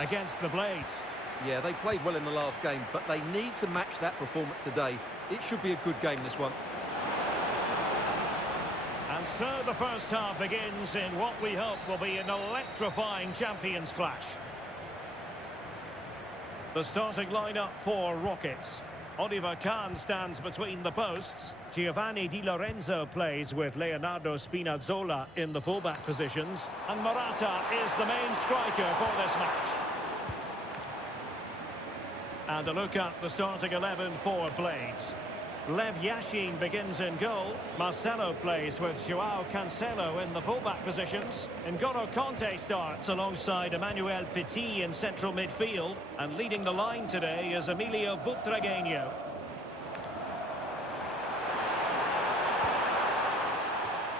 against the Blades. Yeah, they played well in the last game, but they need to match that performance today. It should be a good game, this one. And so the first half begins in what we hope will be an electrifying Champions clash. The starting lineup for Rockets. Oliver Kahn stands between the posts. Giovanni Di Lorenzo plays with Leonardo Spinazzola in the fullback positions. And Morata is the main striker for this match. And a look at the starting 11 for Blades. Lev Yashin begins in goal. Marcelo plays with Joao Cancelo in the fullback positions. N'Golo Conte starts alongside Emmanuel Petit in central midfield. And leading the line today is Emilio Butragueño.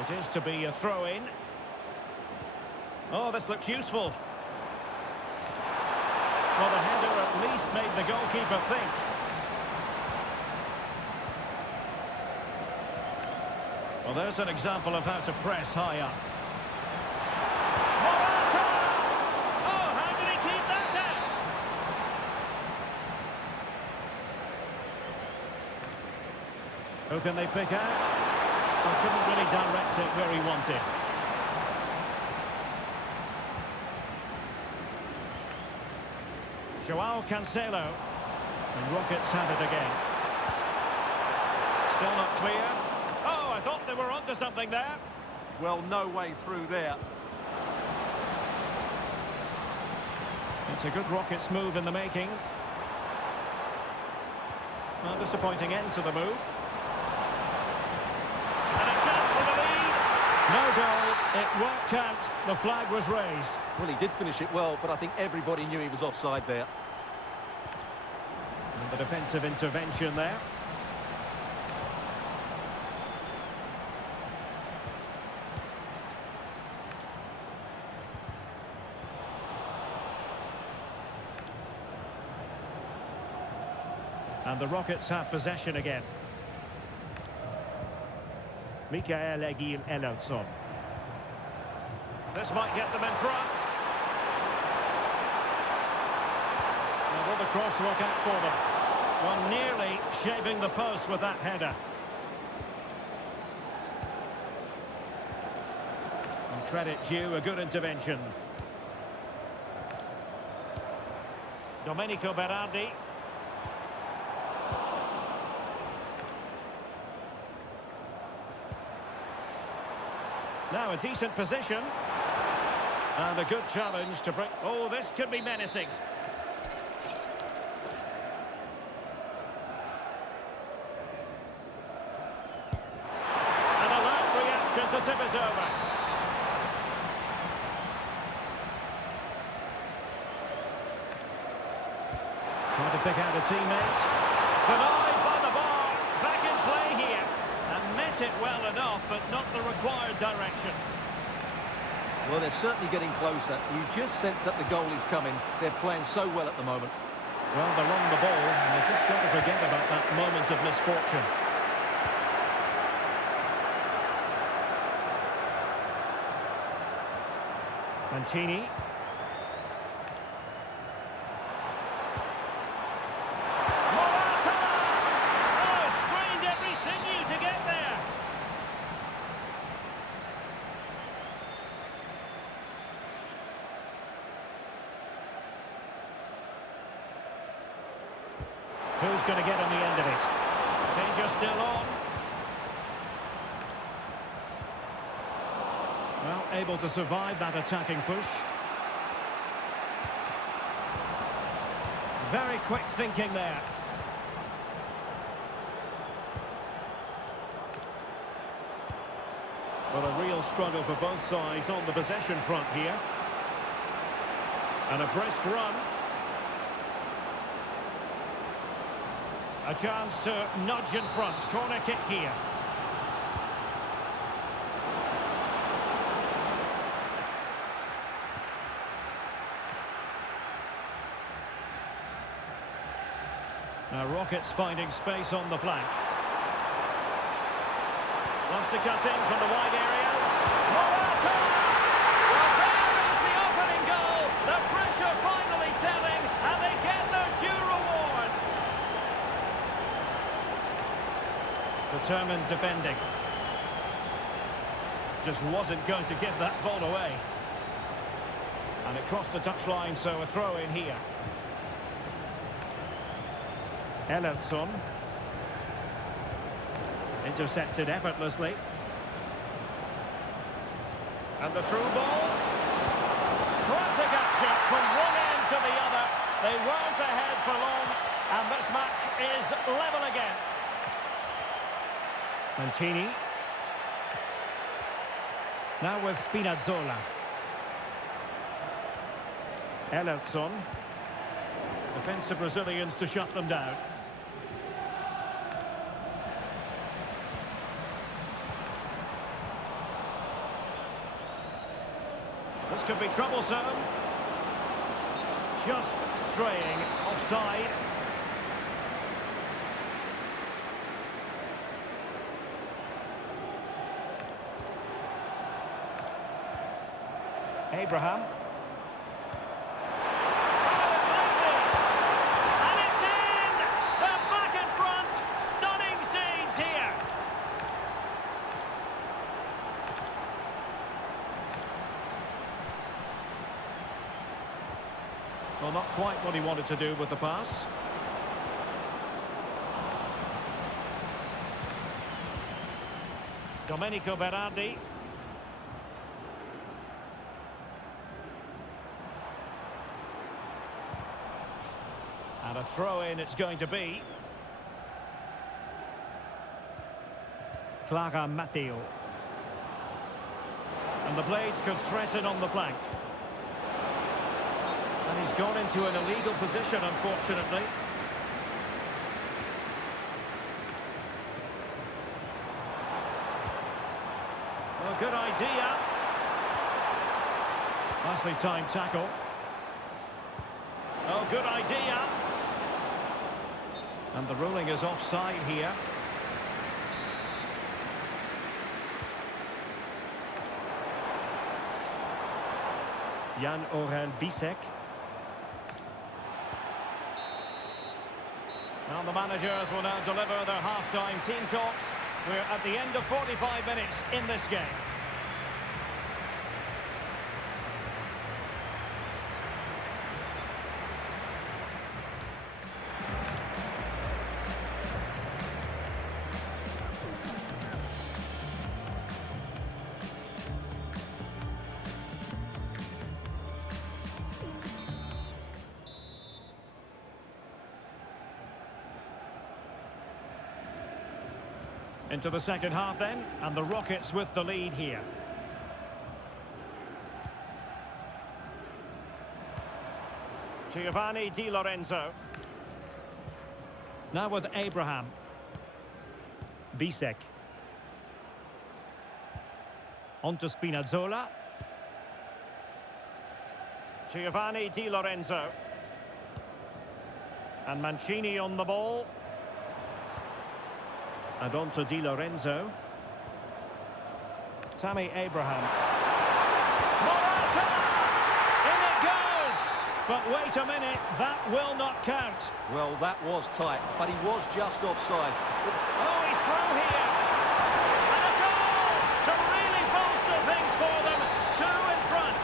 It is to be a throw-in. Oh, this looks useful. Well, the header at least made the goalkeeper think. Well, there's an example of how to press high up. Morata! Oh, how did he keep that out? Who can they pick out? Well, couldn't really direct it where he wanted. Joao Cancelo. And Rockets have it again. Still not clear. Oh, I thought they were onto something there. Well, no way through there. It's a good Rockets move in the making. Well, disappointing end to the move. And a chance for the lead. No goal. It won't count. The flag was raised. Well, he did finish it well, but I think everybody knew he was offside there. And the defensive intervention there. And the Rockets have possession again. Mikael Egil Ellertsson. This might get them in front. And will the cross work out for them? Well, nearly shaving the post with that header. And credit due, a good intervention. Domenico Berardi. Now a decent position. And a good challenge to bring... Oh, this could be menacing. And a loud reaction to tip it over. Trying to pick out a teammate. Denied by the bar. Back in play here. And met it well enough, but not the required direction. Well, they're certainly getting closer. You just sense that the goal is coming. They're playing so well at the moment. Well, they're on the ball, and they've just got to forget about that moment of misfortune. Mancini. Morata! Oh, strained every sinew to get there. Who's going to get on the end of it? Danger still on. Well, able to survive that attacking push. Very quick thinking there. Well, a real struggle for both sides on the possession front here. And a brisk run. A chance to nudge in front. Corner kick here. Now Rockets finding space on the flank. Wants to cut in from the wide areas. Morata! Well, there is the opening goal. The pressure finally Determined defending. Just wasn't going to give that ball away. And it crossed the touchline, so a throw in here. Ellertson. Intercepted effortlessly. And the through ball. Frantic action from one end to the other. They weren't ahead for long, and this match is level again. Mancini. Now with Spinazzola. Ellertson. Defensive Brazilians to shut them down. This could be troublesome. Just straying offside. Abraham. And it's in! They're back in front! Stunning scenes here! Well, not quite what he wanted to do with the pass. Domenico Berardi. And a throw-in it's going to be. Clara Matteo. And the Blades could threaten on the flank. And he's gone into an illegal position, unfortunately. Well, good idea. Nicely timed tackle. Oh, good idea. And the ruling is offside here. Jan-Orel Bisek. And the managers will now deliver their half-time team talks. We're at the end of 45 minutes in this game. Into the second half then, and the Rockets with the lead here. Giovanni Di Lorenzo. Now with Abraham. Bisek. On to Spinazzola. Giovanni Di Lorenzo. And Mancini on the ball. And on to Di Lorenzo. Tammy Abraham. Morata! In it goes! But wait a minute, that will not count. Well, that was tight, but he was just offside. Oh, he's through here! And a goal! To really bolster things for them. Two in front.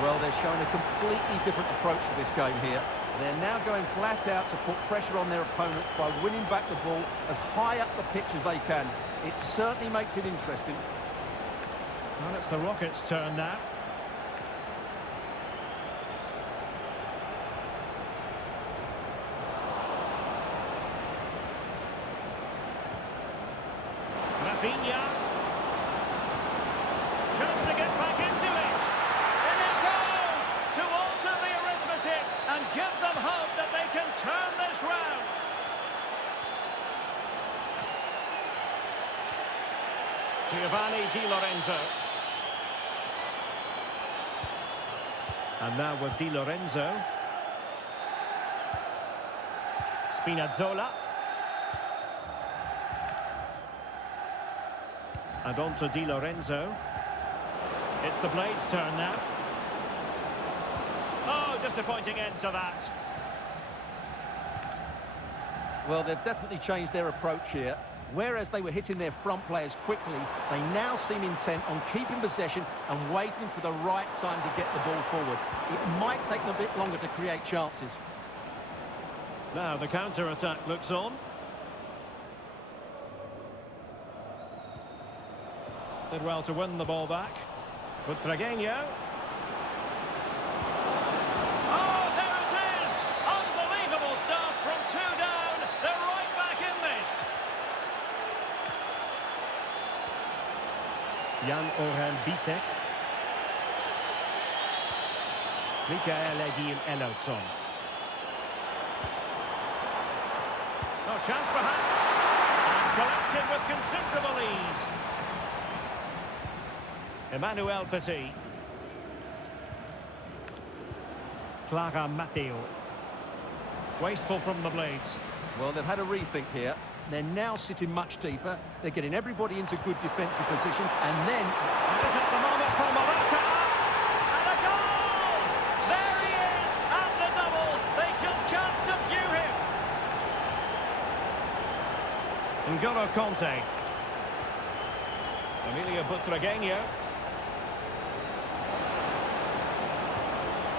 Well, they're showing a completely different approach to this game here. They're now going flat out to put pressure on their opponents by winning back the ball as high up the pitch as they can. It certainly makes it interesting. Well, it's the Rockets' turn now. Rafinha. Chance to get back into it. And it goes to alter the arithmetic and give them hope that they can turn this round. Giovanni Di Lorenzo. And now with Di Lorenzo. Spinazzola. And on to Di Lorenzo. It's the Blades' turn now. Oh, disappointing end to that. Well, they've definitely changed their approach here. Whereas they were hitting their front players quickly, they now seem intent on keeping possession and waiting for the right time to get the ball forward. It might take them a bit longer to create chances. Now the counter-attack looks on. Did well to win the ball back. Butragueño. Oh, there it is! Unbelievable stuff from two down. They're right back in this. Jan-Orhan Bisek. Mikael Egil Elodson. No chance perhaps. And collection with considerable ease. Emmanuel Petit. Clara Matteo. Wasteful from the blades. Well, they've had a rethink here. They're now sitting much deeper. They're getting everybody into good defensive positions, and then... There's at the moment from Morata. And a goal! There he is at the double. They just can't subdue him. N'Golo Conte. Emilio Butragueño.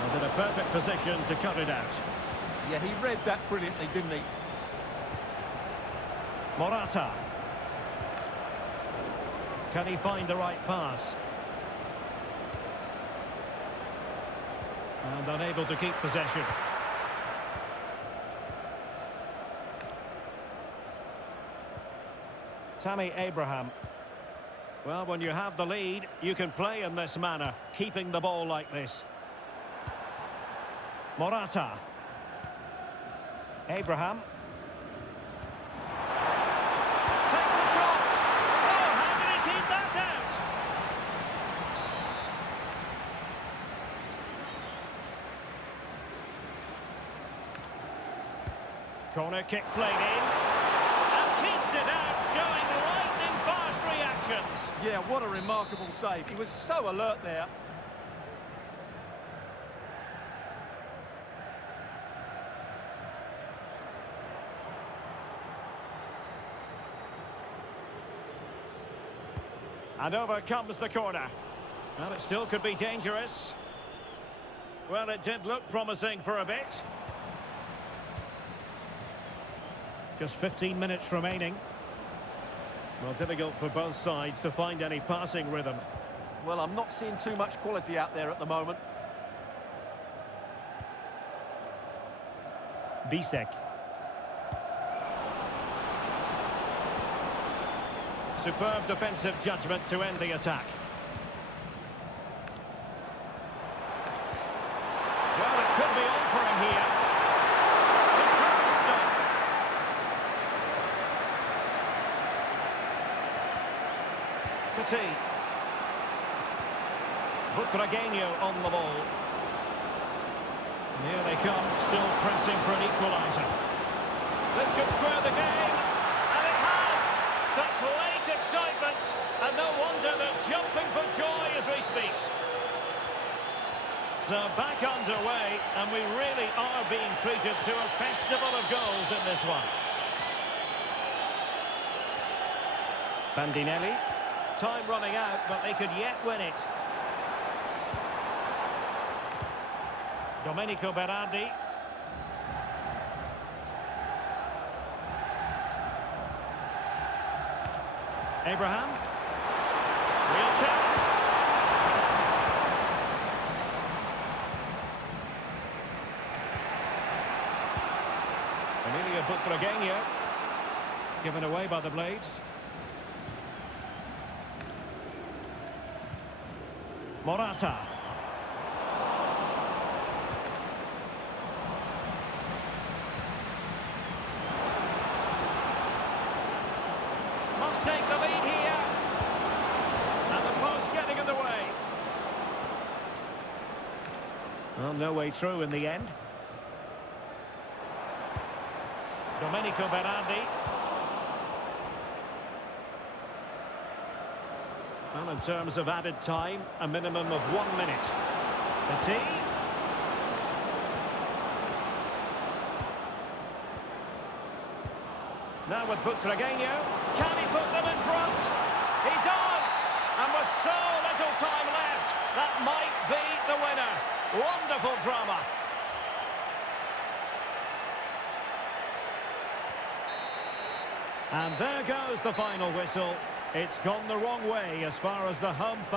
And in a perfect position to cut it out. Yeah, he read that brilliantly, didn't he? Morata. Can he find the right pass? And unable to keep possession. Tammy Abraham. Well, when you have the lead, you can play in this manner, keeping the ball like this. Morata. Abraham. Takes the shot. Oh, how did he keep that out? Corner kick played in. And keeps it out, showing lightning-fast reactions. Yeah, what a remarkable save. He was so alert there. And over comes the corner. Well, it still could be dangerous. Well, it did look promising for a bit. Just 15 minutes remaining. Well, difficult for both sides to find any passing rhythm. Well, I'm not seeing too much quality out there at the moment. Bisek. Superb defensive judgment to end the attack. Well, it could be on for him here. Superb stop. Petit. Butragueño on the ball. And here they come, still pressing for an equaliser. This could square the game. And it has! Such late excitement, and no wonder they're jumping for joy as we speak. So back underway, and we really are being treated to a festival of goals in this one. Bandinelli. Time running out, but they could yet win it. Domenico Berardi. Abraham. Real chance. Emilio Butragueño. Given away by the blades. Morata. Must take the lead here. And the post getting in the way. Well, no way through in the end. Domenico Berardi. Well, in terms of added time, a minimum of 1 minute. Petit. Now with Butragueño. Can he put them in front? He does! And with so little time left, that might be the winner. Wonderful drama. And there goes the final whistle. It's gone the wrong way as far as the home fans.